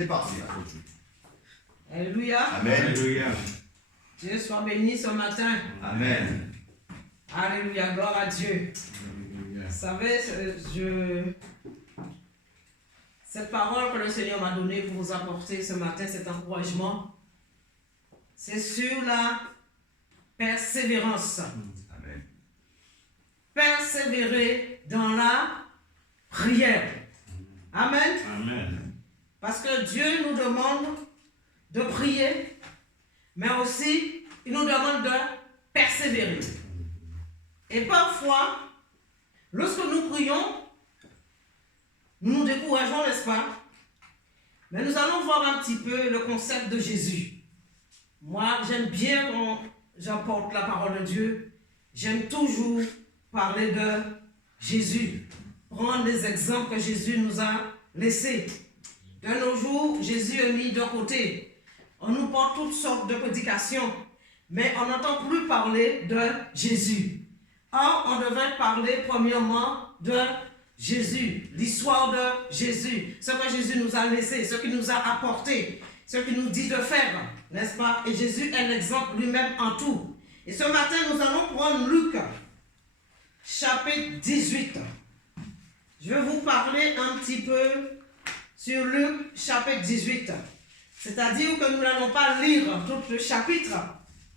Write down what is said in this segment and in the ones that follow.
C'est parti. Alléluia. Amen. Alléluia. Dieu soit béni ce matin. Amen. Alléluia. Gloire à Dieu. Alléluia. Vous savez, cette parole que le Seigneur m'a donnée pour vous apporter ce matin, cet encouragement, c'est sur la persévérance. Amen. Persévérer dans la prière. Amen. Amen. Parce que Dieu nous demande de prier, mais aussi il nous demande de persévérer. Et parfois, lorsque nous prions, nous nous décourageons, n'est-ce pas? Mais nous allons voir un petit peu le concept de Jésus. Moi, j'aime bien quand j'apporte la parole de Dieu. J'aime toujours parler de Jésus. Prendre les exemples que Jésus nous a laissés. De nos jours, Jésus est mis de côté. On nous porte toutes sortes de prédications, mais on n'entend plus parler de Jésus. Or, on devait parler premièrement de Jésus, l'histoire de Jésus, ce que Jésus nous a laissé, ce qu'il nous a apporté, ce qu'il nous dit de faire, n'est-ce pas? Et Jésus est l'exemple lui-même en tout. Et ce matin, nous allons prendre Luc, chapitre 18. Je vais vous parler un petit peu sur Luc, chapitre 18. C'est-à-dire que nous n'allons pas lire tout le chapitre,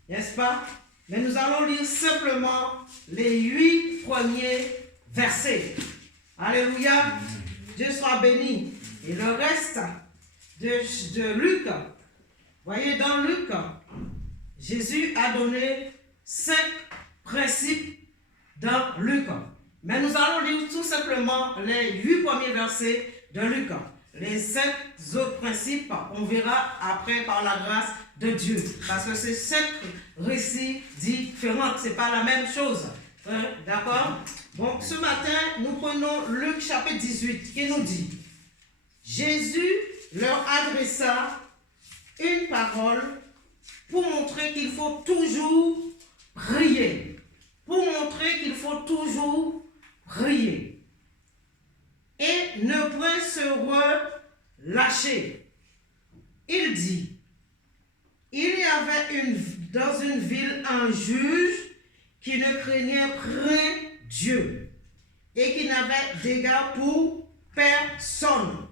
n'est-ce pas? Mais nous allons lire simplement les 8 premiers versets. Alléluia. Dieu soit béni. Et le reste de Luc, voyez dans Luc, Jésus a donné 5 principes dans Luc. Mais nous allons lire tout simplement les 8 premiers versets de Luc. Les 5 autres principes, on verra après par la grâce de Dieu. Parce que c'est 5 récits différents, ce n'est pas la même chose. Hein? D'accord? Donc ce matin, nous prenons Luc chapitre 18 qui nous dit: Jésus leur adressa une parole pour montrer qu'il faut toujours prier. Pour montrer qu'il faut toujours prier. Et ne point se relâcher. Il dit: il y avait dans une ville un juge qui ne craignait point Dieu et qui n'avait d'égard pour personne.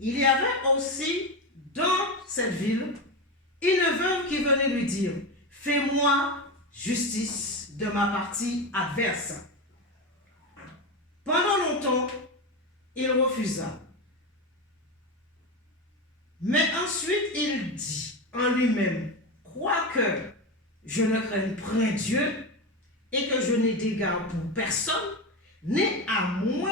Il y avait aussi dans cette ville une veuve qui venait lui dire: fais-moi justice de ma partie adverse. Pendant longtemps, il refusa. Mais ensuite, il dit en lui-même: quoique je ne craigne point Dieu et que je n'ai d'égard pour personne, ni à moi,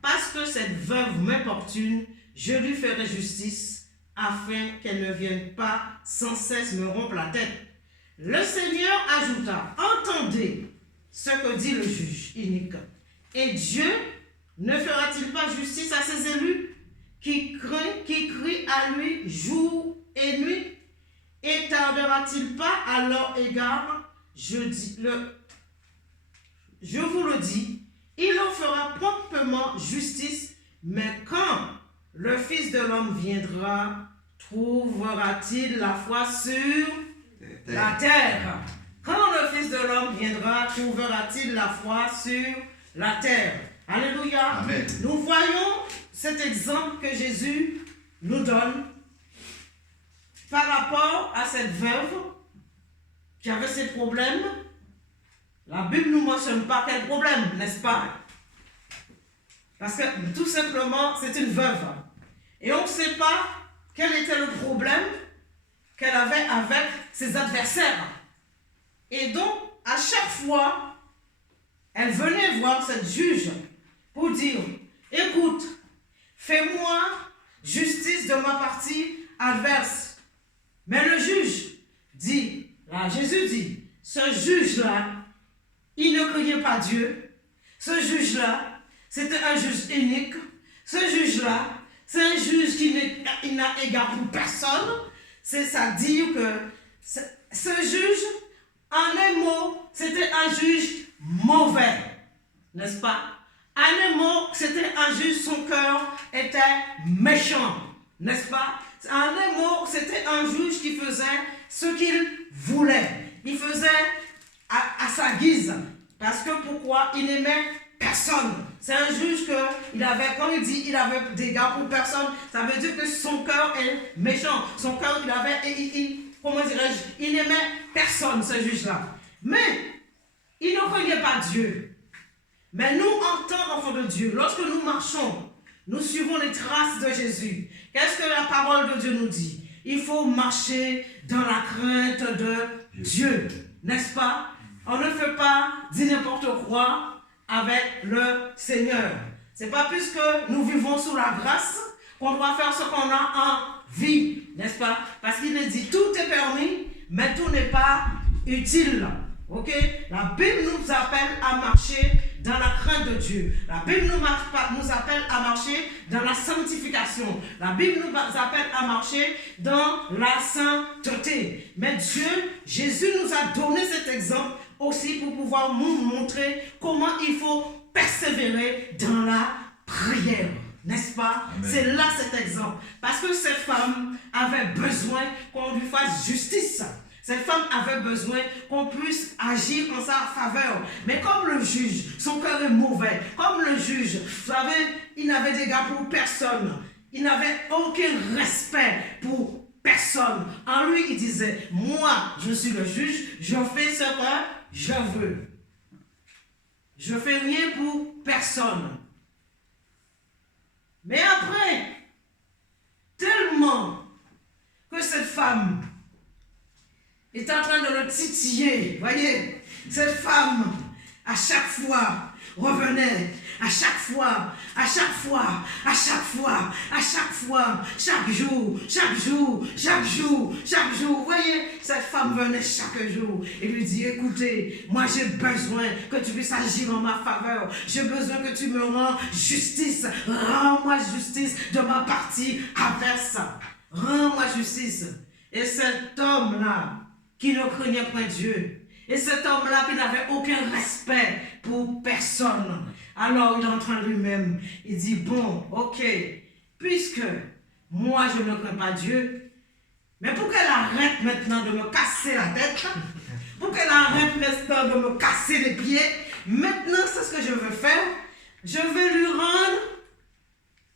parce que cette veuve m'importune, je lui ferai justice, afin qu'elle ne vienne pas sans cesse me rompre la tête. Le Seigneur ajouta: entendez ce que dit le juge inique. Et Dieu ne fera-t-il pas justice à ses élus qui crient à lui jour et nuit? Et tardera-t-il pas à leur égard? Je vous le dis, il en fera promptement justice. Mais quand le Fils de l'homme viendra, trouvera-t-il la foi sur la terre? Quand le Fils de l'homme viendra, trouvera-t-il la foi sur la terre? Alléluia. Amen. Nous voyons cet exemple que Jésus nous donne par rapport à cette veuve qui avait ses problèmes. La Bible ne nous mentionne pas quel problème, n'est-ce pas? Parce que tout simplement, c'est une veuve. Et on ne sait pas quel était le problème qu'elle avait avec ses adversaires. Et donc, à chaque fois, elle venait voir cette juge pour dire: écoute, fais-moi justice de ma partie adverse. Mais le juge dit, là, Jésus dit, ce juge-là, il ne craignait pas Dieu. Ce juge-là, c'était un juge unique. Ce juge-là, c'est un juge qui n'a égard pour personne. C'est-à-dire que ce juge, en un mot, c'était un juge mauvais. N'est-ce pas? En un mot, c'était un juge, son cœur était méchant. n'est-ce pas? En un mot, c'était un juge qui faisait ce qu'il voulait. Il faisait à sa guise. Parce que pourquoi? Il n'aimait personne. C'est un juge qu'il avait, comme il dit, il avait des gars pour personne. Ça veut dire que son cœur est méchant. Son cœur, il avait, comment dirais-je, il n'aimait personne, ce juge-là. Mais, il ne croyait pas Dieu. Mais nous, en tant qu'enfants de Dieu, lorsque nous marchons, nous suivons les traces de Jésus. Qu'est-ce que la parole de Dieu nous dit? Il faut marcher dans la crainte de Dieu. N'est-ce pas? On ne fait pas dire n'importe quoi avec le Seigneur. C'est pas puisque nous vivons sous la grâce qu'on doit faire ce qu'on a envie, n'est-ce pas? Parce qu'il nous dit tout est permis, mais tout n'est pas utile. Ok? La Bible nous appelle à marcher dans la crainte de Dieu. La Bible nous appelle à marcher dans la sanctification. La Bible nous appelle à marcher dans la sainteté. Mais Dieu, Jésus nous a donné cet exemple aussi pour pouvoir nous montrer comment il faut persévérer dans la prière. N'est-ce pas? C'est là cet exemple. Parce que cette femme avait besoin qu'on lui fasse justice. Cette femme avait besoin qu'on puisse agir en sa faveur. Mais comme le juge, son cœur est mauvais. Comme le juge, vous savez, il n'avait d'égard pour personne. Il n'avait aucun respect pour personne. En lui, il disait, moi, je suis le juge, je fais ce que je veux. Je ne fais rien pour personne. Mais après, tellement que cette femme est en train de le titiller. Voyez, cette femme, à chaque fois, revenait. À chaque fois, à chaque fois, à chaque fois, à chaque fois, chaque jour, chaque jour, chaque jour, chaque jour. Vous voyez, cette femme venait chaque jour et lui dit, écoutez, moi j'ai besoin que tu puisses agir en ma faveur. J'ai besoin que tu me rends justice. Rends-moi justice de ma partie adverse. Rends-moi justice. Et cet homme-là, qui ne craignait pas Dieu, et cet homme-là qui n'avait aucun respect pour personne, alors il est en train de lui-même, il dit, bon, ok, puisque moi je ne crains pas Dieu, mais pour qu'elle arrête maintenant de me casser la tête, pour qu'elle arrête maintenant de me casser les pieds, maintenant c'est ce que je veux faire, je vais lui rendre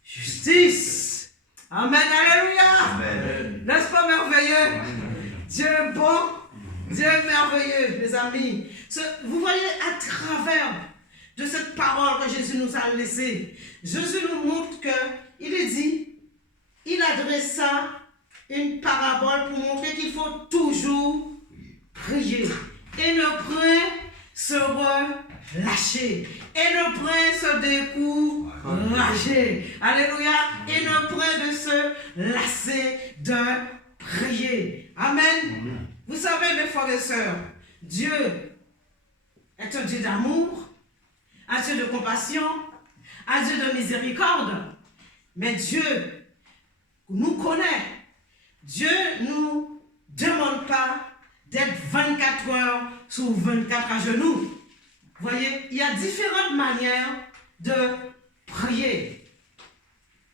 justice. Amen, alléluia. Amen. N'est-ce pas merveilleux? Dieu est bon, Dieu est merveilleux, les amis. Vous voyez, à travers de cette parole que Jésus nous a laissée, Jésus nous montre qu'il est dit, il adressa une parabole pour montrer qu'il faut toujours prier et ne point se relâcher et ne point se décourager. Alléluia. Et ne point de se lasser de prier. Amen. Vous savez, mes frères et sœurs, Dieu est un Dieu d'amour, un Dieu de compassion, un Dieu de miséricorde. Mais Dieu nous connaît. Dieu ne nous demande pas d'être 24 heures sur 24 à genoux. Vous voyez, il y a différentes manières de prier.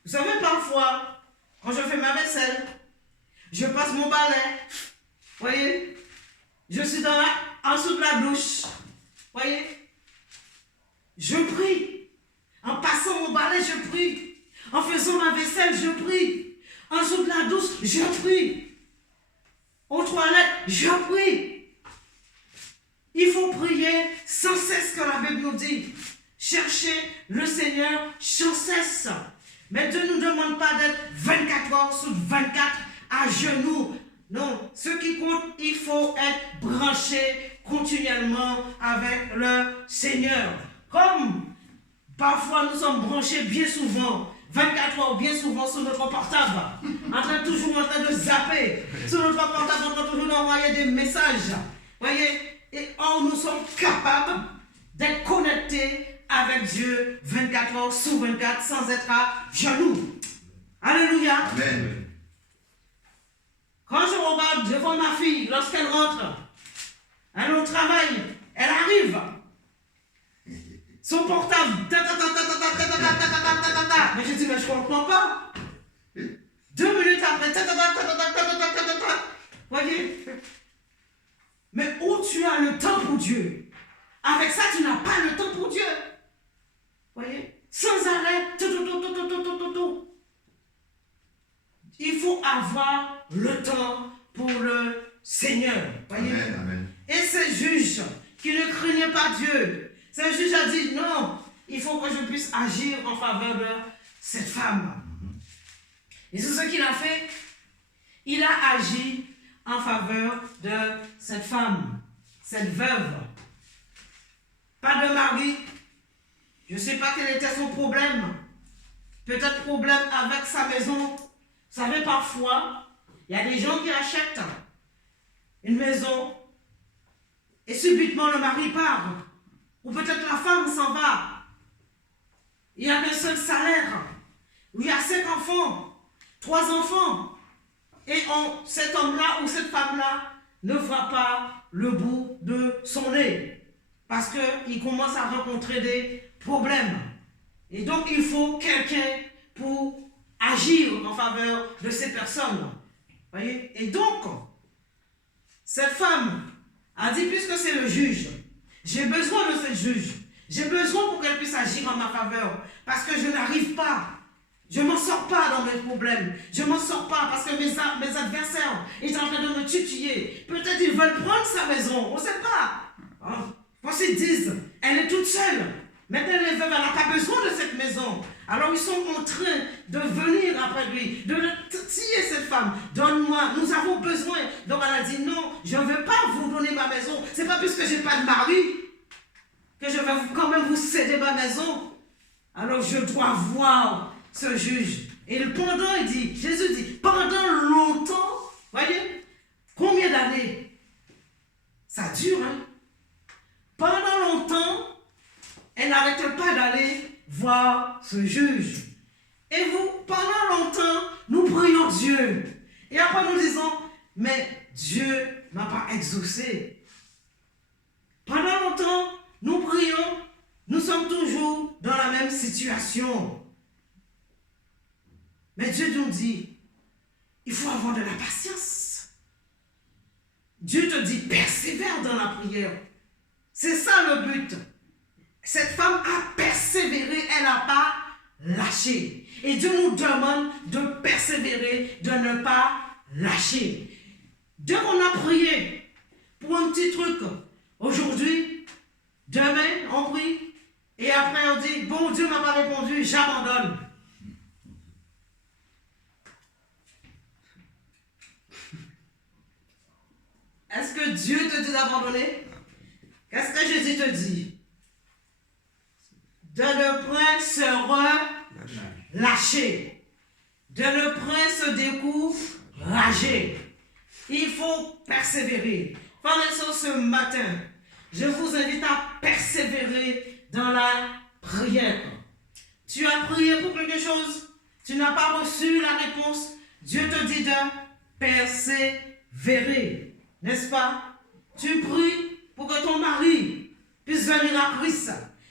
Vous savez, parfois, quand je fais ma vaisselle, je passe mon balai. Vous voyez, je suis en dessous de la douche. Vous voyez, je prie. En passant mon balai, je prie. En faisant ma vaisselle, je prie. En dessous de la douche, je prie. Aux toilettes, je prie. Il faut prier sans cesse, que la Bible nous dit. Chercher le Seigneur sans cesse. Mais Dieu ne nous demande pas d'être 24 heures sur 24 à genoux. Non, ce qui compte, il faut être branché continuellement avec le Seigneur. Comme parfois nous sommes branchés bien souvent, 24 heures bien souvent sur notre portable, toujours en train de zapper. Sur notre portable, on train toujours d'envoyer des messages. Voyez, et or nous sommes capables d'être connectés avec Dieu 24 heures sur 24 sans être à genoux. Alléluia. Amen. Quand je regarde devant ma fille, lorsqu'elle rentre, elle est au travail, elle arrive. Son portable, mais je dis, mais je ne comprends pas. 2 le temps pour Dieu. Avec ça, tu n'as pas le temps pour Dieu. Voyez? Sans arrêt, tout. Il faut avoir le temps pour le Seigneur. Voyez? Amen, amen. Et ces juges qui ne craignaient pas Dieu, ce juge a dit non, il faut que je puisse agir en faveur de cette femme. Et c'est ce qu'il a fait. Il a agi en faveur de cette femme, cette veuve. Pas de mari. Je ne sais pas quel était son problème. Peut-être problème avec sa maison. Vous savez, parfois, il y a des gens qui achètent une maison et subitement le mari part. Ou peut-être la femme s'en va. Il y a qu'un seul salaire. Ou il y a 5 enfants, 3 enfants. Et cet homme-là ou cette femme-là ne voit pas le bout de son nez. Parce qu'il commence à rencontrer des problèmes. Et donc, il faut quelqu'un pour agir en faveur de ces personnes. Voyez? Et donc, cette femme a dit, puisque c'est le juge, j'ai besoin de ce juge. J'ai besoin pour qu'elle puisse agir en ma faveur. Parce que je n'arrive pas. Je ne m'en sors pas dans mes problèmes. Je ne m'en sors pas parce que mes adversaires sont en train de me tuer. Peut-être ils veulent prendre sa maison. On ne sait pas. Parce qu'ils disent, elle est toute seule. Maintenant, les veuves, elle n'a pas besoin de cette maison. Alors, ils sont en train de venir après lui, de titiller cette femme. Donne-moi, nous avons besoin. Donc, elle a dit, non, je ne veux pas vous donner ma maison. Ce n'est pas puisque je n'ai pas de mari que je vais quand même vous céder ma maison. Alors, je dois voir ce juge. Et pendant, il dit, Jésus dit, pendant longtemps, voyez, combien d'années? Ça dure, hein? Pendant longtemps, elle n'arrête pas d'aller voir ce juge. Et vous, pendant longtemps, nous prions Dieu. Et après nous disons, mais Dieu n'a pas exaucé. Pendant longtemps, nous prions, nous sommes toujours dans la même situation. Mais Dieu nous dit, il faut avoir de la patience. Dieu te dit, persévère dans la prière. C'est ça le but. Cette femme a persévéré, elle n'a pas lâché. Et Dieu nous demande de persévérer, de ne pas lâcher. Dès qu'on a prié pour un petit truc, aujourd'hui, demain, on prie, et après on dit, bon, Dieu ne m'a pas répondu, j'abandonne. Est-ce que Dieu te dit d'abandonner? Qu'est-ce que Jésus te dit? De ne point se relâcher. De ne point se décourager. Il faut persévérer. Frères et sœurs, ce matin, je vous invite à persévérer dans la prière. Tu as prié pour quelque chose, tu n'as pas reçu la réponse. Dieu te dit de persévérer. N'est-ce pas? Tu pries pour que ton mari puisse venir à Christ.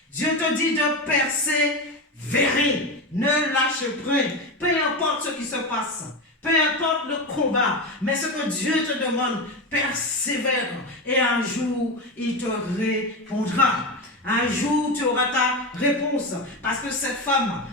Dieu te dit de persévérer. Ne lâche point. Peu importe ce qui se passe. Peu importe le combat. Mais ce que Dieu te demande, persévère. Et un jour, il te répondra. Un jour, tu auras ta réponse. Parce que cette femme,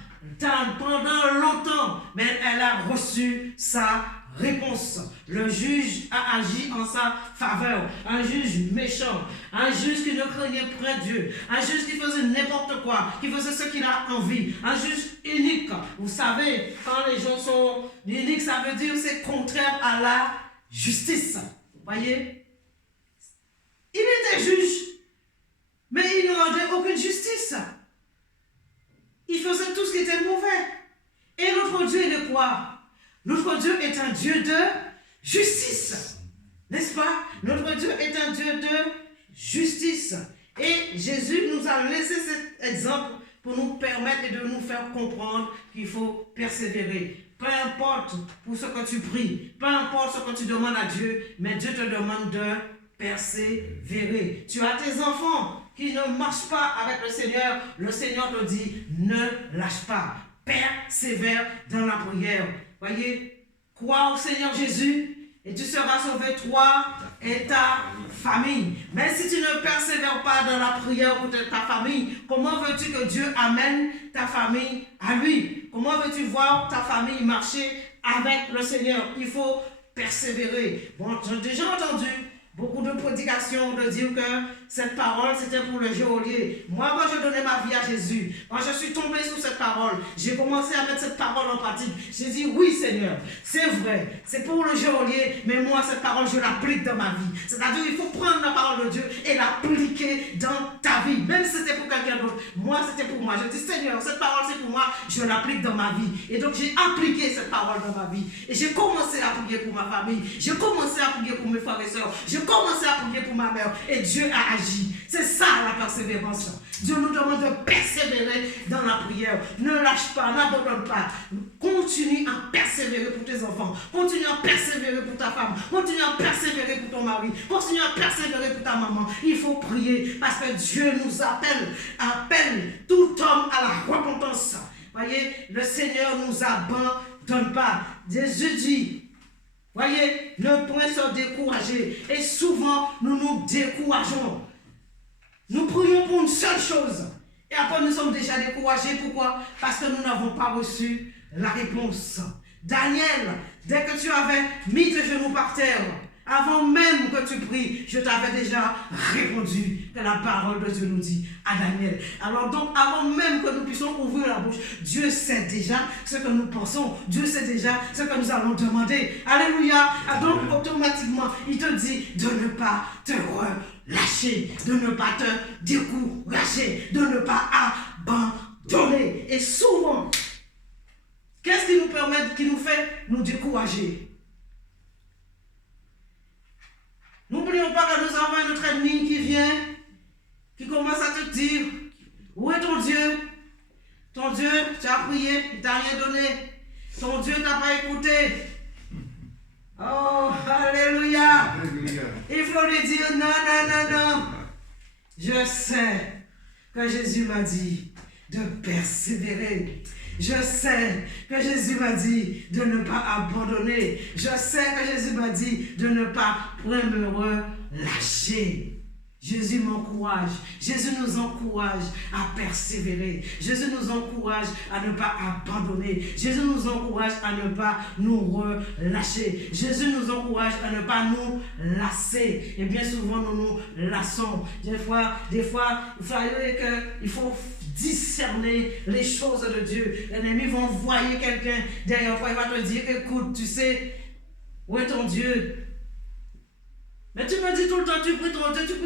pendant longtemps, mais elle a reçu sa réponse. Le juge a agi en sa faveur. Un juge méchant, un juge qui ne craignait pas Dieu, un juge qui faisait n'importe quoi, qui faisait ce qu'il a envie, un juge unique. Vous savez, quand les gens sont uniques, ça veut dire que c'est contraire à la justice. Voyez? Il était juge, mais il ne rendait aucune justice. Il faisait tout ce qui était mauvais. Et notre Dieu est de quoi? Notre Dieu est un Dieu de justice. N'est-ce pas? Notre Dieu est un Dieu de justice. Et Jésus nous a laissé cet exemple pour nous permettre et de nous faire comprendre qu'il faut persévérer. Peu importe pour ce que tu pries, peu importe ce que tu demandes à Dieu, mais Dieu te demande de persévérer. Tu as tes enfants qui ne marchent pas avec le Seigneur te dit, ne lâche pas, persévère dans la prière. Voyez, crois au Seigneur Jésus et tu seras sauvé, toi et ta famille. Mais si tu ne persévères pas dans la prière pour ta famille, comment veux-tu que Dieu amène ta famille à lui? Comment veux-tu voir ta famille marcher avec le Seigneur? Il faut persévérer. Bon, j'ai déjà entendu beaucoup de prédications de dire que cette parole c'était pour le geôlier. Moi, quand je donnais ma vie à Jésus, quand je suis tombé sur cette parole, j'ai commencé à mettre cette parole en pratique. J'ai dit oui Seigneur, c'est vrai, c'est pour le geôlier, mais moi cette parole je l'applique dans ma vie. C'est-à-dire il faut prendre la parole de Dieu et l'appliquer dans ta vie. Même si c'était pour quelqu'un d'autre, moi c'était pour moi. Je dis Seigneur, cette parole c'est pour moi, je l'applique dans ma vie. Et donc j'ai appliqué cette parole dans ma vie. Et j'ai commencé à prier pour ma famille. J'ai commencé à prier pour mes frères et sœurs. J'ai commencé à prier pour ma mère. Et Dieu a agi. C'est ça la persévérance. Dieu nous demande de persévérer dans la prière. Ne lâche pas, n'abandonne pas. Continue à persévérer pour tes enfants. Continue à persévérer pour ta femme. Continue à persévérer pour ton mari. Continue à persévérer pour ta maman. Il faut prier parce que Dieu nous appelle tout homme à la repentance. Voyez, le Seigneur ne nous abandonne pas. Jésus dit, voyez, ne point se décourager. Et souvent, nous nous décourageons. Nous prions pour une seule chose. Et après, nous sommes déjà découragés. Pourquoi? Parce que nous n'avons pas reçu la réponse. Daniel, dès que tu avais mis tes genoux par terre, avant même que tu pries, je t'avais déjà répondu que la parole de Dieu nous dit à Daniel. Alors donc, avant même que nous puissions ouvrir la bouche, Dieu sait déjà ce que nous pensons. Dieu sait déjà ce que nous allons demander. Alléluia. Donc, automatiquement, il te dit de ne pas te relâcher, de ne pas te décourager, de ne pas abandonner. Et souvent, qu'est-ce qui nous fait nous décourager? N'oublions pas que nous avons notre ennemi qui vient, qui commence à te dire, où est ton Dieu? Ton Dieu, tu as prié, il ne t'a rien donné. Ton Dieu ne t'a pas écouté. Oh, alléluia. Il faut lui dire, non, non, non, non. Je sais que Jésus m'a dit de persévérer. Je sais que Jésus m'a dit de ne pas abandonner. Je sais que Jésus m'a dit de ne pas me relâcher. Jésus m'encourage. Jésus nous encourage à persévérer. Jésus nous encourage à ne pas abandonner. Jésus nous encourage à ne pas nous relâcher. Jésus nous encourage à ne pas nous lasser. Et bien souvent, nous nous lassons. Des fois, il faut discerner les choses de Dieu. L'ennemi va envoyer quelqu'un derrière toi. Il va te dire, écoute, tu sais, où est ton Dieu? Mais tu me dis tout le temps, tu pries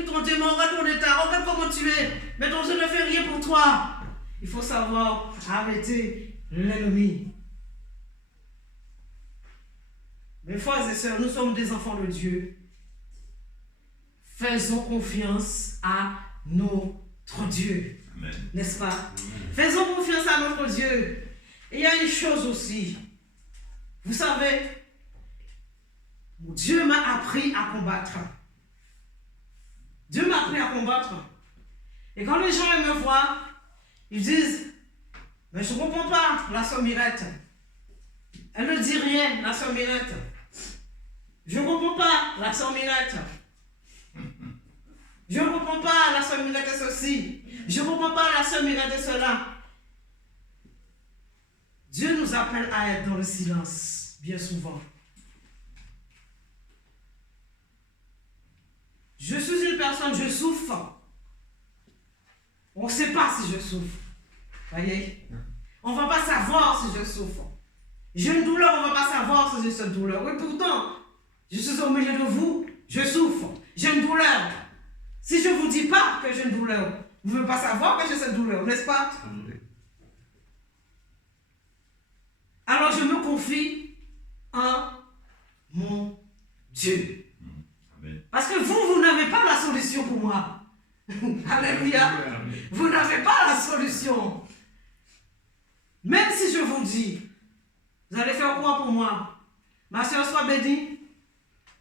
ton Dieu, mais regarde ton état, regarde comment tu es. Mais ton Dieu ne fait rien pour toi. Il faut savoir arrêter l'ennemi. Mes frères et sœurs, nous sommes des enfants de Dieu. Faisons confiance à notre Dieu. Amen. N'est-ce pas? Faisons confiance à notre Dieu. Et il y a une chose aussi. Vous savez, Dieu m'a appris à combattre. Dieu m'a appris à combattre. Et quand les gens me voient, ils disent, mais je ne comprends pas la sœur Mirette. Elle ne dit rien, la sœur Mirette. Je ne comprends pas la sœur Mirette. Je ne comprends pas la sœur Mirette et ceci. Je ne comprends pas la sœur Mirette et cela. Dieu nous appelle à être dans le silence, bien souvent. Je suis une personne, je souffre. On ne sait pas si je souffre. Voyez? On ne va pas savoir si je souffre. J'ai une douleur, on ne va pas savoir si j'ai cette douleur. Oui, pourtant, je suis au milieu de vous, je souffre. J'ai une douleur. Si je ne vous dis pas que j'ai une douleur, vous ne pouvez pas savoir que j'ai cette douleur, n'est-ce pas? Alors je me confie en mon Dieu. Parce que vous n'avez pas la solution pour moi. Alléluia. Vous n'avez pas la solution. Même si je vous dis, vous allez faire quoi pour moi? Ma soeur soit bénie.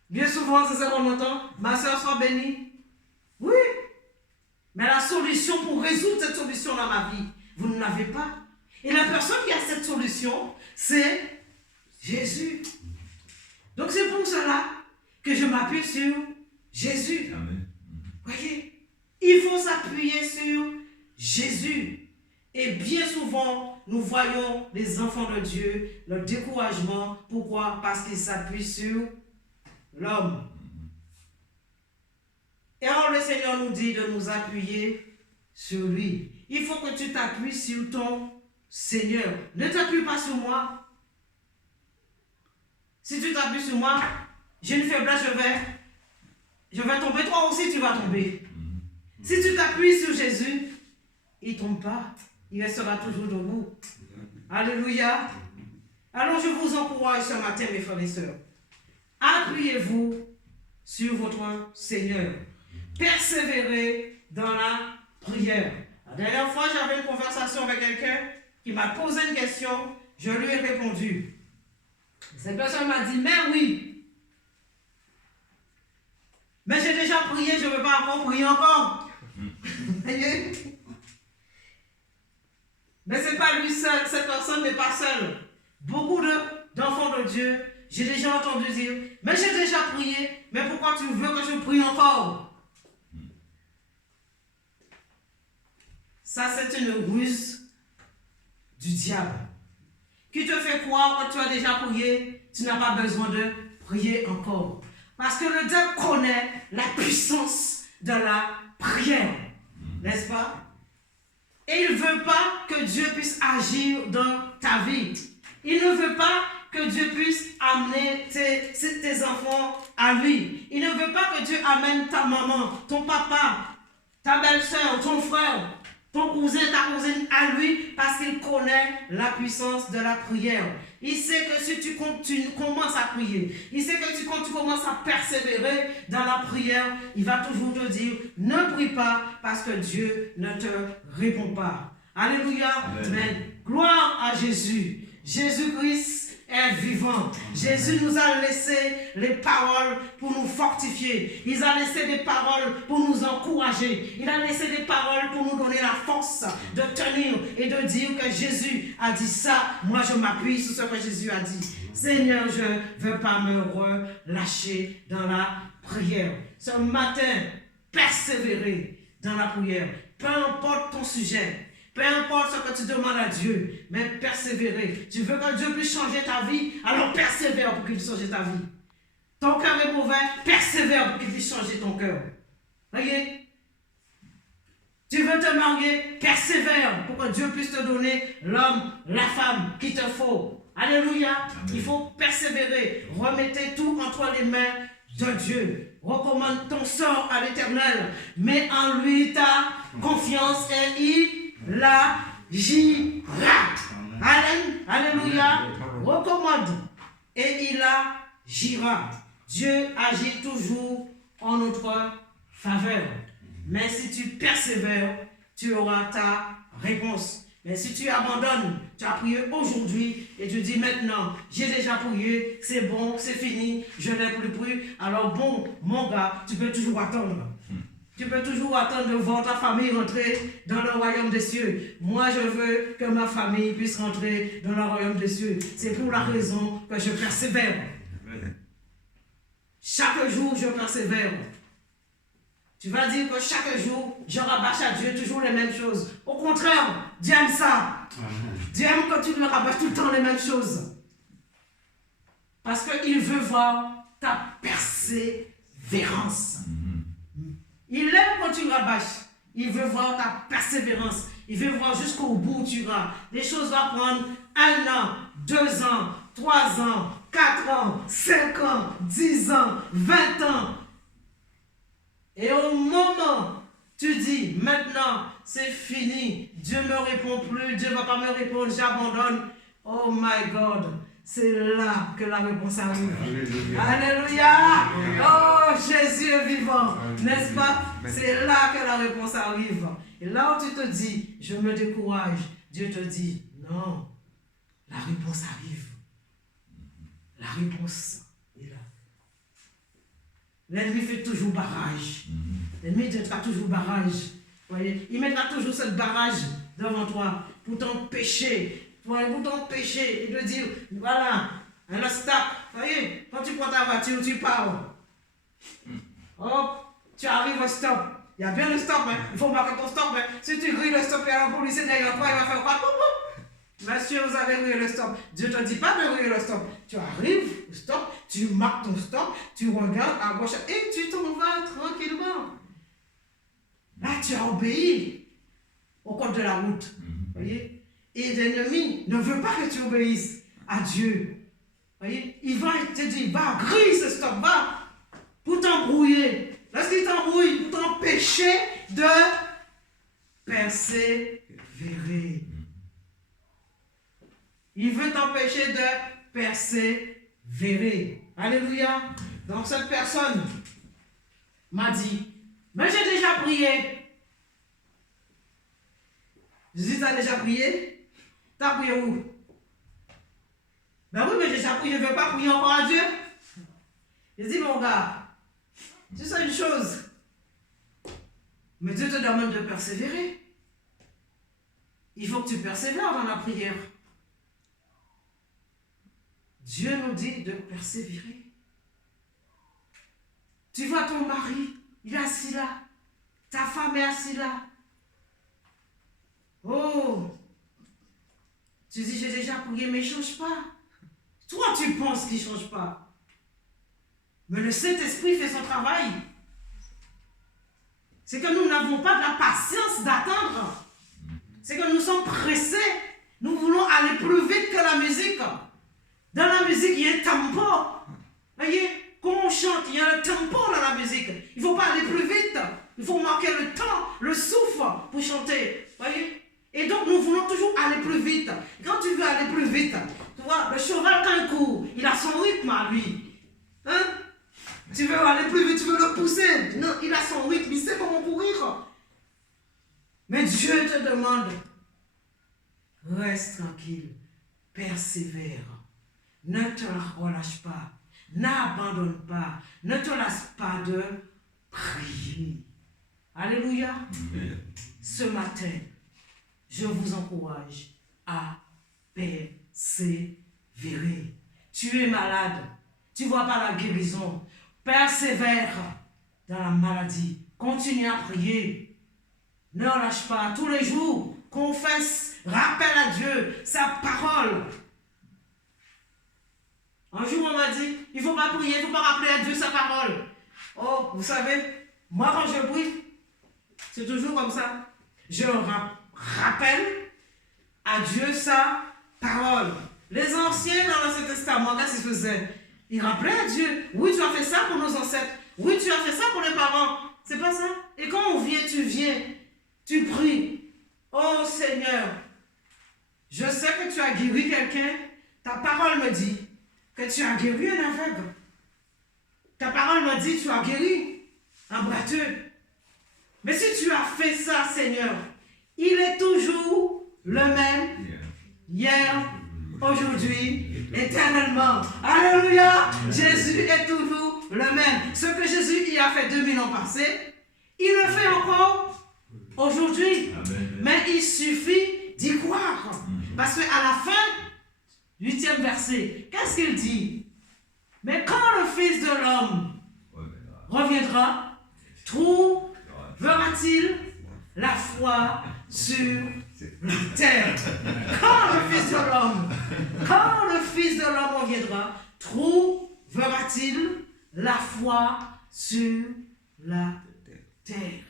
Bien souvent, c'est ça qu'on entend. Ma soeur soit bénie. Oui. Mais la solution pour résoudre cette solution dans ma vie, vous ne l'avez pas. Et la personne qui a cette solution, c'est Jésus. Donc c'est pour cela sur Jésus. Amen. Voyez, il faut s'appuyer sur Jésus. Et bien souvent, nous voyons les enfants de Dieu, le découragement. Pourquoi? Parce qu'ils s'appuient sur l'homme. Et alors le Seigneur nous dit de nous appuyer sur lui. Il faut que tu t'appuies sur ton Seigneur. Ne t'appuie pas sur moi. Si tu t'appuies sur moi, j'ai une faiblesse, je vais tomber. Toi aussi, tu vas tomber. Si tu t'appuies sur Jésus, il ne tombe pas. Il restera toujours debout. Alléluia. Alors je vous encourage ce matin, mes frères et sœurs. Appuyez-vous sur votre Seigneur. Persévérez dans la prière. La dernière fois, j'avais une conversation avec quelqu'un qui m'a posé une question. Je lui ai répondu. Cette personne m'a dit, mais oui. Mais j'ai déjà prié, je ne veux pas encore prier encore. Mais ce n'est pas lui seul, cette personne n'est pas seule. Beaucoup d'enfants de Dieu, j'ai déjà entendu dire, mais j'ai déjà prié, mais pourquoi tu veux que je prie encore? Ça, c'est une ruse du diable qui te fait croire que tu as déjà prié, tu n'as pas besoin de prier encore. Parce que le diable connaît la puissance de la prière, n'est-ce pas? Et il ne veut pas que Dieu puisse agir dans ta vie. Il ne veut pas que Dieu puisse amener tes enfants à lui. Il ne veut pas que Dieu amène ta maman, ton papa, ta belle-sœur, ton frère, ton cousin, ta cousine à lui, parce qu'il connaît la puissance de la prière. Il sait que si tu commences à prier, il sait que quand tu commences à persévérer dans la prière, il va toujours te dire, ne prie pas parce que Dieu ne te répond pas. Alléluia. Amen. Gloire à Jésus. Jésus-Christ est vivant. Jésus nous a laissé les paroles pour nous fortifier. Il a laissé des paroles pour nous encourager. Il a laissé des paroles pour nous donner la force de tenir et de dire que Jésus a dit ça. Moi, je m'appuie sur ce que Jésus a dit. Seigneur, je ne veux pas me relâcher dans la prière. Ce matin, persévérer dans la prière. Peu importe ton sujet. Peu importe ce que tu demandes à Dieu, mais persévérer. Tu veux que Dieu puisse changer ta vie, alors persévère pour qu'il puisse changer ta vie. Ton cœur est mauvais, persévère pour qu'il puisse changer ton cœur. Voyez? Tu veux te marier, persévère pour que Dieu puisse te donner l'homme, la femme qu'il te faut. Alléluia. Amen. Il faut persévérer. Remettez tout entre les mains de Dieu. Recommande ton sort à l'Éternel. Mets en lui ta confiance et il agira. Alléluia. Recommande et il agira. Dieu agit toujours en notre faveur. Mais si tu persévères, tu auras ta réponse. Mais si tu abandonnes, tu as prié aujourd'hui et tu dis maintenant, j'ai déjà prié, c'est bon, c'est fini, je n'ai plus prié. Alors bon, mon gars, tu peux toujours attendre. Tu peux toujours attendre de voir ta famille rentrer dans le royaume des cieux. Moi, je veux que ma famille puisse rentrer dans le royaume des cieux. C'est pour la raison que je persévère. Chaque jour, je persévère. Tu vas dire que chaque jour, je rabâche à Dieu toujours les mêmes choses. Au contraire, Dieu aime ça. Dieu aime quand tu lui rabâches tout le temps les mêmes choses. Parce qu'il veut voir ta persévérance. Il aime quand tu rabâches. Il veut voir ta persévérance. Il veut voir jusqu'au bout où tu iras. Les choses vont prendre 1 an, 2 ans, 3 ans, 4 ans, 5 ans, 10 ans, 20 ans. Et au moment, tu dis, maintenant, c'est fini. Dieu ne me répond plus. Dieu ne va pas me répondre. J'abandonne. Oh my God. C'est là que la réponse arrive. Alléluia. Oh, Jésus est vivant. N'est-ce pas? C'est là que la réponse arrive. Et là où tu te dis, je me décourage, Dieu te dit, non, la réponse arrive. La réponse est là. L'ennemi fait toujours barrage. L'ennemi mettra toujours barrage. Voyez? Il mettra toujours cette barrage devant toi pour t'empêcher. Pour t'empêcher et de dire, voilà, un stop. Voyez, quand tu prends ta voiture, tu pars. Hop, tu arrives au stop. Il y a bien le stop, hein. Il faut marquer ton stop. Hein. Si tu grilles le stop, il y a un policier derrière toi, il va faire quoi? Monsieur, vous avez grillé le stop. Dieu ne te dit pas de griller le stop. Tu arrives au stop, tu marques ton stop, tu regardes à gauche et tu t'en vas tranquillement. Là, tu as obéi au code de la route. Voyez? Et l'ennemi ne veut pas que tu obéisses à Dieu. Voyez? Il va te dire, va, grille ce stop, va, pour t'embrouiller. Lorsqu'il t'embrouille, pour t'empêcher de persévérer. Il veut t'empêcher de persévérer. Alléluia. Donc cette personne m'a dit, mais j'ai déjà prié. Je dis, t'as déjà prié? T'as prié où? Ben oui, mais j'ai déjà prié, je ne veux pas prier encore à Dieu. Je dis, mon gars, tu sais une chose, mais Dieu te demande de persévérer. Il faut que tu persévères dans la prière. Dieu nous dit de persévérer. Tu vois ton mari, il est assis là. Ta femme est assise là. Oh, tu dis, j'ai déjà prié, mais il ne change pas. Toi, tu penses qu'il ne change pas. Mais le Saint-Esprit fait son travail. C'est que nous n'avons pas de la patience d'attendre. C'est que nous sommes pressés. Nous voulons aller plus vite que la musique. Dans la musique, il y a un tempo. Voyez, quand on chante, il y a un tempo dans la musique. Il ne faut pas aller plus vite. Il faut marquer le temps, le souffle pour chanter. Voyez? Et donc, nous voulons toujours aller plus vite. Quand tu veux aller plus vite, tu vois, le cheval, quand il court, il a son rythme à lui. Hein? Tu veux aller plus vite, tu veux le pousser. Non, il a son rythme, il sait comment courir. Mais Dieu te demande, reste tranquille, persévère. Ne te relâche pas, n'abandonne pas, ne te lasse pas de prier. Alléluia. Amen. Ce matin, je vous encourage à persévérer. Tu es malade, tu ne vois pas la guérison. Persévère dans la maladie. Continue à prier. Ne relâche pas. Tous les jours, confesse, rappelle à Dieu sa parole. Un jour, on m'a dit, il ne faut pas prier, il ne faut pas rappeler à Dieu sa parole. Oh, vous savez, moi quand je prie, c'est toujours comme ça. Je rappelle à Dieu sa parole. Les anciens dans l'Ancien Testament, qu'est-ce qu'ils faisaient? Ils rappelaient à Dieu. Oui, tu as fait ça pour nos ancêtres. Oui, tu as fait ça pour les parents. C'est pas ça? Et quand on vient, tu pries. Oh Seigneur, je sais que tu as guéri quelqu'un. Ta parole me dit que tu as guéri un aveugle. Ta parole me dit que tu as guéri un boiteux. Mais si tu as fait ça, Seigneur, il est toujours le même, hier, aujourd'hui, éternellement. Alléluia! Jésus est toujours le même. Ce que Jésus y a fait 2000 ans passés, il le fait encore aujourd'hui. Mais il suffit d'y croire. Parce qu'à la fin, 8e verset, qu'est-ce qu'il dit? Mais quand le Fils de l'homme reviendra, trouvera-t-il la foi sur la terre? Quand le Fils de l'homme reviendra, trouvera-t-il la foi sur la terre?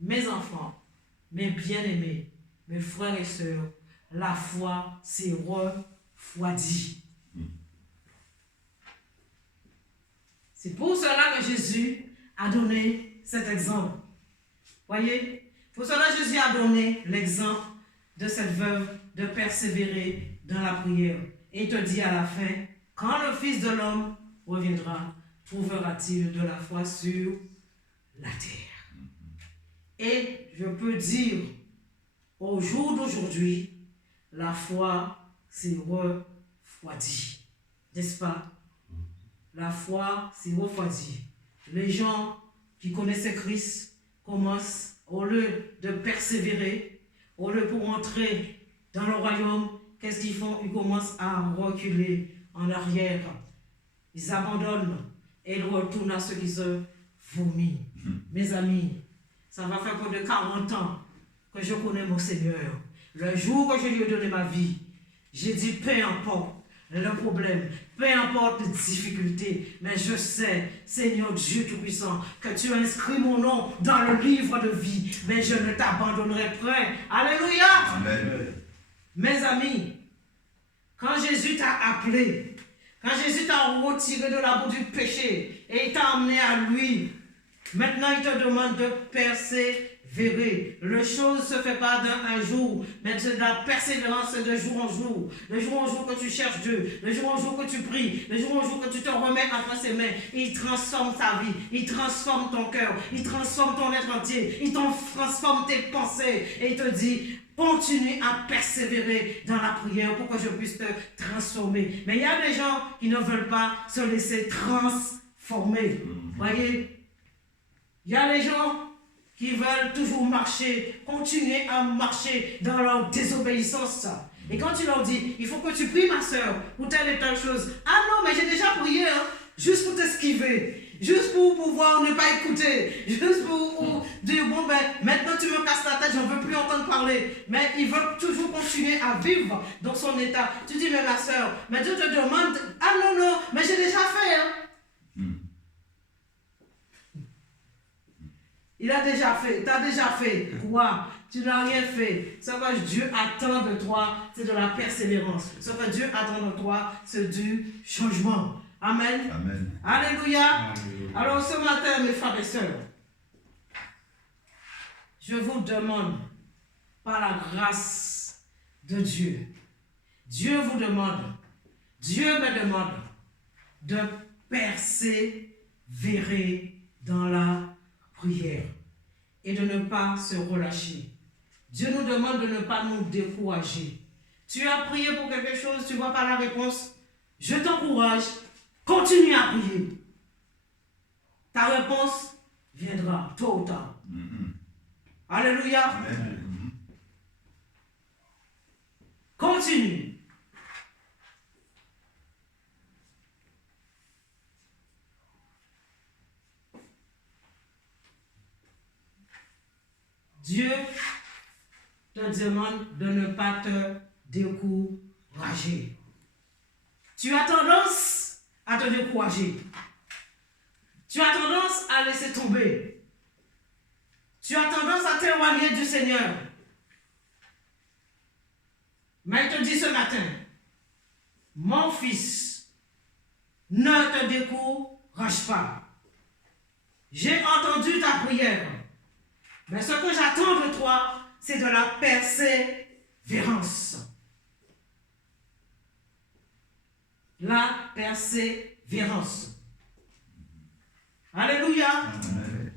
Mes enfants, mes bien-aimés, mes frères et sœurs, la foi s'est refroidie. C'est pour cela que Jésus a donné cet exemple. Voyez? Pour cela, Jésus a donné l'exemple de cette veuve de persévérer dans la prière. Et il te dit à la fin, quand le Fils de l'homme reviendra, trouvera-t-il de la foi sur la terre? Et je peux dire, au jour d'aujourd'hui, la foi s'est refroidie. N'est-ce pas? La foi s'est refroidie. Les gens qui connaissaient Christ commencent, au lieu de persévérer, au lieu pour entrer dans le royaume, qu'est-ce qu'ils font? Ils commencent à reculer en arrière. Ils abandonnent et ils retournent à ce qui se vomi. Mes amis, ça va faire plus de 40 ans que je connais mon Seigneur. Le jour que je lui ai donné ma vie, j'ai dit peu importe le problème, peu importe les difficultés, mais je sais, Seigneur Dieu Tout-Puissant, que tu as inscrit mon nom dans le livre de vie, mais je ne t'abandonnerai point. Alléluia. Amen. Mes amis, quand Jésus t'a appelé, quand Jésus t'a retiré de la boue du péché et il t'a emmené à lui, maintenant il te demande de persévérer. Le chose ne se fait pas d'un jour, mais c'est de la persévérance de jour en jour. De jour en jour que tu cherches Dieu, de jour en jour que tu pries, de jour en jour que tu te remets entre ses mains. Il transforme ta vie, il transforme ton cœur, il transforme ton être entier, il transforme tes pensées et il te dit: continue à persévérer dans la prière pour que je puisse te transformer. Mais il y a des gens qui ne veulent pas se laisser transformer. Voyez, il y a des gens qui veulent toujours marcher, continuer à marcher dans leur désobéissance. Et quand tu leur dis, il faut que tu pries ma soeur, ou telle et telle chose. Ah non, mais j'ai déjà prié, hein, juste pour t'esquiver, juste pour pouvoir ne pas écouter, juste pour dire, bon ben, maintenant tu me casses la tête, je ne veux plus entendre parler. Mais ils veulent toujours continuer à vivre dans son état. Tu dis, mais ma soeur, mais Dieu te demande, ah non, non, mais j'ai déjà fait, hein. Il a déjà fait, tu as déjà fait. Quoi? Tu n'as rien fait. Ce que Dieu attend de toi, c'est de la persévérance. Ce que Dieu attend de toi, c'est du changement. Amen. Amen. Alléluia. Alors ce matin, mes frères et sœurs, je vous demande, par la grâce de Dieu, Dieu vous demande, Dieu me demande de persévérer dans la prière et de ne pas se relâcher. Dieu nous demande de ne pas nous décourager. Tu as prié pour quelque chose, tu ne vois pas la réponse. Je t'encourage, continue à prier. Ta réponse viendra tôt ou tard. Alléluia. Amen. Continue. Dieu te demande de ne pas te décourager. Tu as tendance à te décourager. Tu as tendance à laisser tomber. Tu as tendance à t'éloigner du Seigneur. Mais il te dit ce matin, mon fils, ne te décourage pas. J'ai entendu ta prière. Mais ce que j'attends de toi, c'est de la persévérance. La persévérance. Alléluia. Amen.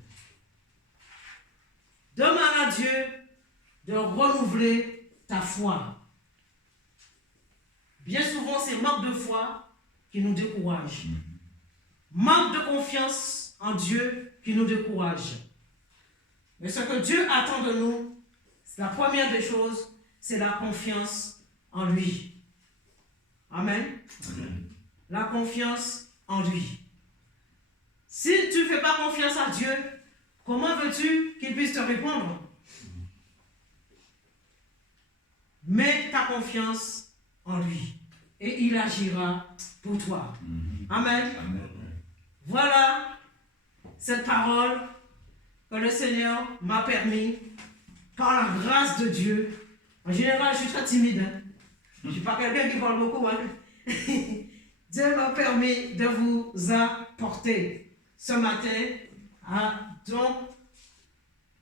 Demande à Dieu de renouveler ta foi. Bien souvent, c'est manque de foi qui nous décourage. Manque de confiance en Dieu qui nous décourage. Mais ce que Dieu attend de nous, c'est la première des choses, c'est la confiance en lui. Amen. Amen. La confiance en lui. Si tu ne fais pas confiance à Dieu, comment veux-tu qu'il puisse te répondre? Mets ta confiance en lui et il agira pour toi. Amen. Amen. Voilà cette parole que le Seigneur m'a permis, par la grâce de Dieu. En général, je suis très timide. Hein? Je ne suis pas quelqu'un qui parle beaucoup. Hein? Dieu m'a permis de vous apporter ce matin à donc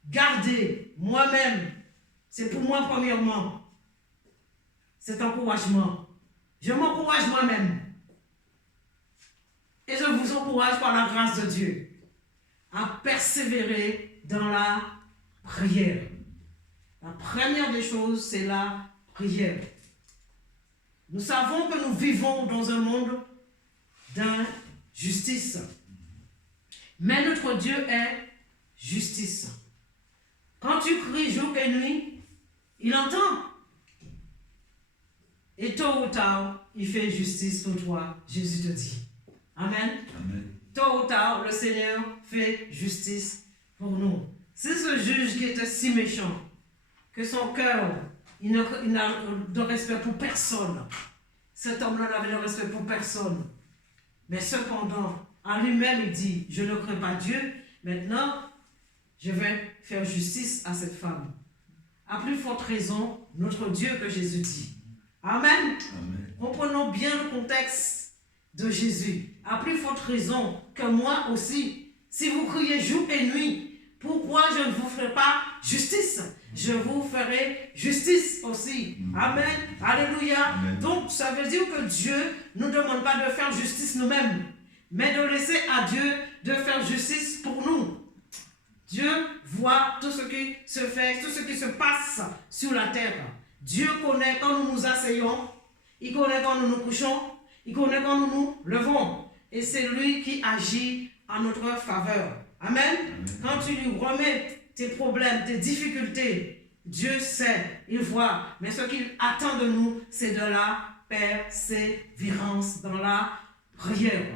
garder moi-même. C'est pour moi premièrement cet encouragement. Je m'encourage moi-même. Et je vous encourage par la grâce de Dieu à persévérer dans la prière. La première des choses, c'est la prière. Nous savons que nous vivons dans un monde d'injustice. Mais notre Dieu est justice. Quand tu cries jour et nuit, il entend. Et tôt ou tard, il fait justice pour toi, Jésus te dit. Amen. Amen. Tôt tôt ou tard, le Seigneur fait justice pour nous. C'est ce juge qui était si méchant que son cœur, il n'a de respect pour personne. Cet homme-là n'avait de respect pour personne. Mais cependant, en lui-même, il dit, je ne crains pas Dieu, maintenant, je vais faire justice à cette femme. À plus forte raison, notre Dieu que Jésus dit. Amen. Amen. Comprenons bien le contexte de Jésus. À plus forte raison que moi aussi, si vous criez jour et nuit, pourquoi je ne vous ferai pas justice? Je vous ferai justice aussi. Amen. Alléluia. Amen. Donc, ça veut dire que Dieu ne nous demande pas de faire justice nous-mêmes, mais de laisser à Dieu de faire justice pour nous. Dieu voit tout ce qui se fait, tout ce qui se passe sur la terre. Dieu connaît quand nous nous asseyons, il connaît quand nous nous couchons, il connaît quand nous nous levons. Et c'est lui qui agit en notre faveur. Amen. Amen. Quand tu lui remets tes problèmes, tes difficultés, Dieu sait, il voit. Mais ce qu'il attend de nous, c'est de la persévérance dans la prière.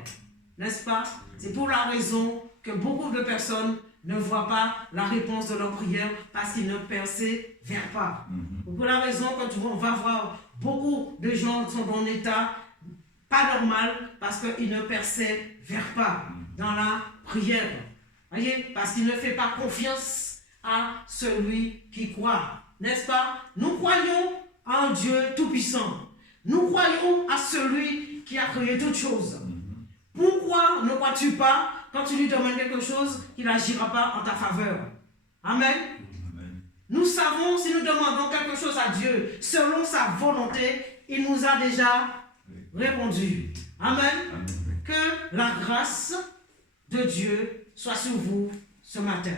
N'est-ce pas? C'est pour la raison que beaucoup de personnes ne voient pas la réponse de leur prière parce qu'ils ne persévèrent pas. Pour la raison que on va voir beaucoup de gens sont dans un état pas normal parce qu'ils ne persévèrent pas dans la prière. Voyez? Parce qu'ils ne font pas confiance à celui qui croit. N'est-ce pas? Nous croyons en Dieu Tout-Puissant. Nous croyons à celui qui a créé toutes choses. Pourquoi ne crois-tu pas quand tu lui demandes quelque chose qu'il n'agira pas en ta faveur? Amen. Amen. Nous savons, si nous demandons quelque chose à Dieu selon sa volonté, il nous a déjà répondu. Amen. Amen. Que la grâce de Dieu soit sur vous ce matin.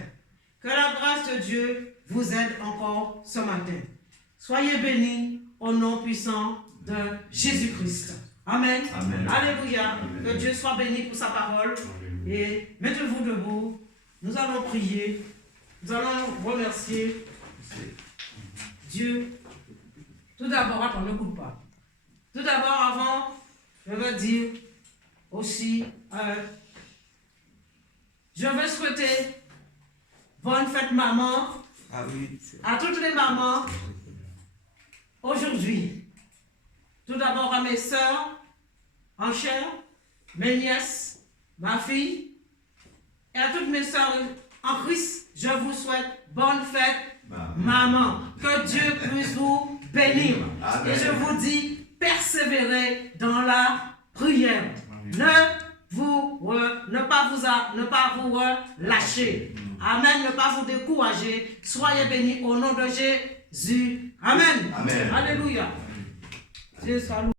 Que la grâce de Dieu vous aide encore ce matin. Soyez bénis au nom puissant de Jésus-Christ. Amen. Amen. Alléluia. Amen. Que Dieu soit béni pour sa parole. Et mettez-vous debout. Nous allons prier. Nous allons remercier Dieu. Tout d'abord, attends, ne coupe pas. Tout d'abord, avant, je veux dire aussi, je veux souhaiter bonne fête maman à toutes les mamans aujourd'hui. Tout d'abord à mes sœurs en chair, mes nièces, ma fille, et à toutes mes sœurs en Christ, je vous souhaite bonne fête, maman. Que Dieu puisse vous bénir. Amen. Et je vous dis, persévérez dans la prière. Ne pas vous relâcher. Amen. Ne pas vous décourager. Soyez bénis au nom de Jésus. Amen. Amen. Alléluia. Dieu soit loué.